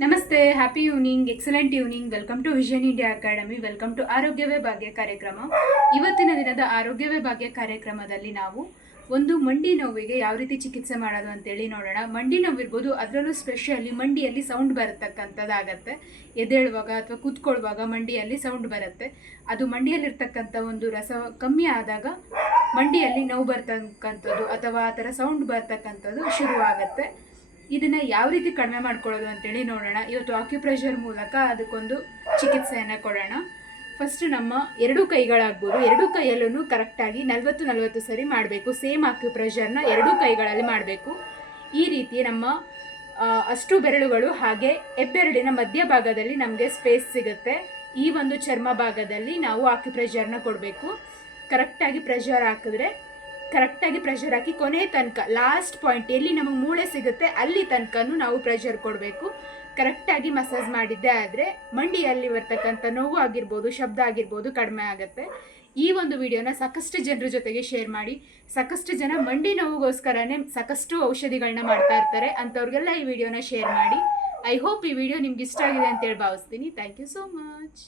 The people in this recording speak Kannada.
ನಮಸ್ತೆ, happy evening, excellent evening. Welcome to vision India academy. Welcome to ಆರೋಗ್ಯವೇ ಭಾಗ್ಯ ಕಾರ್ಯಕ್ರಮ. ಇವತ್ತಿನ ದಿನದ ಆರೋಗ್ಯವೇ ಭಾಗ್ಯ ಕಾರ್ಯಕ್ರಮದಲ್ಲಿ ನಾವು ಒಂದು ಮಂಡಿ ನೋವಿಗೆ ಯಾವ ರೀತಿ ಚಿಕಿತ್ಸೆ ಮಾಡೋದು ಅಂತೇಳಿ ನೋಡೋಣ. ಮಂಡಿ ನೋವಿರ್ಬೋದು, ಅದರಲ್ಲೂ ಸ್ಪೆಷಲಿ ಮಂಡಿಯಲ್ಲಿ ಸೌಂಡ್ ಬರತಕ್ಕಂಥದ್ದಾಗತ್ತೆ. ಎದ್ದೇಳುವಾಗ ಅಥವಾ ಕೂತ್ಕೊಳ್ಳುವಾಗ ಮಂಡಿಯಲ್ಲಿ ಸೌಂಡ್ ಬರುತ್ತೆ. ಅದು ಮಂಡಿಯಲ್ಲಿರ್ತಕ್ಕಂಥ ಒಂದು ರಸ ಕಮ್ಮಿ ಆದಾಗ ಮಂಡಿಯಲ್ಲಿ ನೋವು ಬರ್ತಕ್ಕಂಥದ್ದು ಅಥವಾ ಆ ಥರ ಸೌಂಡ್ ಬರ್ತಕ್ಕಂಥದ್ದು ಶುರುವಾಗುತ್ತೆ. ಇದನ್ನು ಯಾವ ರೀತಿ ಕಡಿಮೆ ಮಾಡ್ಕೊಳ್ಳೋದು ಅಂತೇಳಿ ನೋಡೋಣ. ಇವತ್ತು ಆಕ್ಯುಪ್ರೆಷರ್ ಮೂಲಕ ಅದಕ್ಕೊಂದು ಚಿಕಿತ್ಸೆಯನ್ನು ಕೊಡೋಣ. ಫಸ್ಟ್ ನಮ್ಮ ಎರಡೂ ಕೈಗಳಾಗ್ಬೋದು, ಎರಡೂ ಕೈಯಲ್ಲೂ ಕರೆಕ್ಟಾಗಿ 40 ಸರಿ ಮಾಡಬೇಕು. ಸೇಮ್ ಆಕ್ಯುಪ್ರೆಷರ್ನ ಎರಡೂ ಕೈಗಳಲ್ಲಿ ಮಾಡಬೇಕು. ಈ ರೀತಿ ನಮ್ಮ ಅಷ್ಟು ಬೆರಳುಗಳು ಹಾಗೆ ಹೆಬ್ಬೆರಳಿನ ಮಧ್ಯಭಾಗದಲ್ಲಿ ನಮಗೆ ಸ್ಪೇಸ್ ಸಿಗುತ್ತೆ. ಈ ಒಂದು ಚರ್ಮ ಭಾಗದಲ್ಲಿ ನಾವು ಆಕ್ಯುಪ್ರೆಷರ್ನ ಕೊಡಬೇಕು. ಕರೆಕ್ಟಾಗಿ ಪ್ರೆಷರ್ ಹಾಕಿದ್ರೆ ಕರೆಕ್ಟಾಗಿ ಪ್ರೆಷರ್ ಹಾಕಿ ಕೊನೆ ತನಕ ಲಾಸ್ಟ್ ಪಾಯಿಂಟ್ ಎಲ್ಲಿ ನಮಗೆ ಮೂಳೆ ಸಿಗುತ್ತೆ ಅಲ್ಲಿ ತನಕನೂ ನಾವು ಪ್ರೆಷರ್ ಕೊಡಬೇಕು. ಕರೆಕ್ಟಾಗಿ ಮಸಾಜ್ ಮಾಡಿದ್ದೆ ಆದರೆ ಮಂಡಿಯಲ್ಲಿ ಬರ್ತಕ್ಕಂಥ ನೋವು ಆಗಿರ್ಬೋದು, ಶಬ್ದ ಆಗಿರ್ಬೋದು ಕಡಿಮೆ ಆಗುತ್ತೆ. ಈ ಒಂದು ವಿಡಿಯೋನ ಸಾಕಷ್ಟು ಜನರ ಜೊತೆಗೆ ಶೇರ್ ಮಾಡಿ. ಸಾಕಷ್ಟು ಜನ ಮಂಡಿ ನೋವಿಗೋಸ್ಕರನೇ ಸಾಕಷ್ಟು ಔಷಧಿಗಳನ್ನ ಮಾಡ್ತಾ ಇರ್ತಾರೆ. ಅಂಥವ್ರಿಗೆಲ್ಲ ಈ ವಿಡಿಯೋನ ಶೇರ್ ಮಾಡಿ. ಐ ಹೋಪ್ ಈ ವಿಡಿಯೋ ನಿಮ್ಗೆ ಇಷ್ಟ ಆಗಿದೆ ಅಂತೇಳಿ ಭಾವಿಸ್ತೀನಿ. Thank you so much.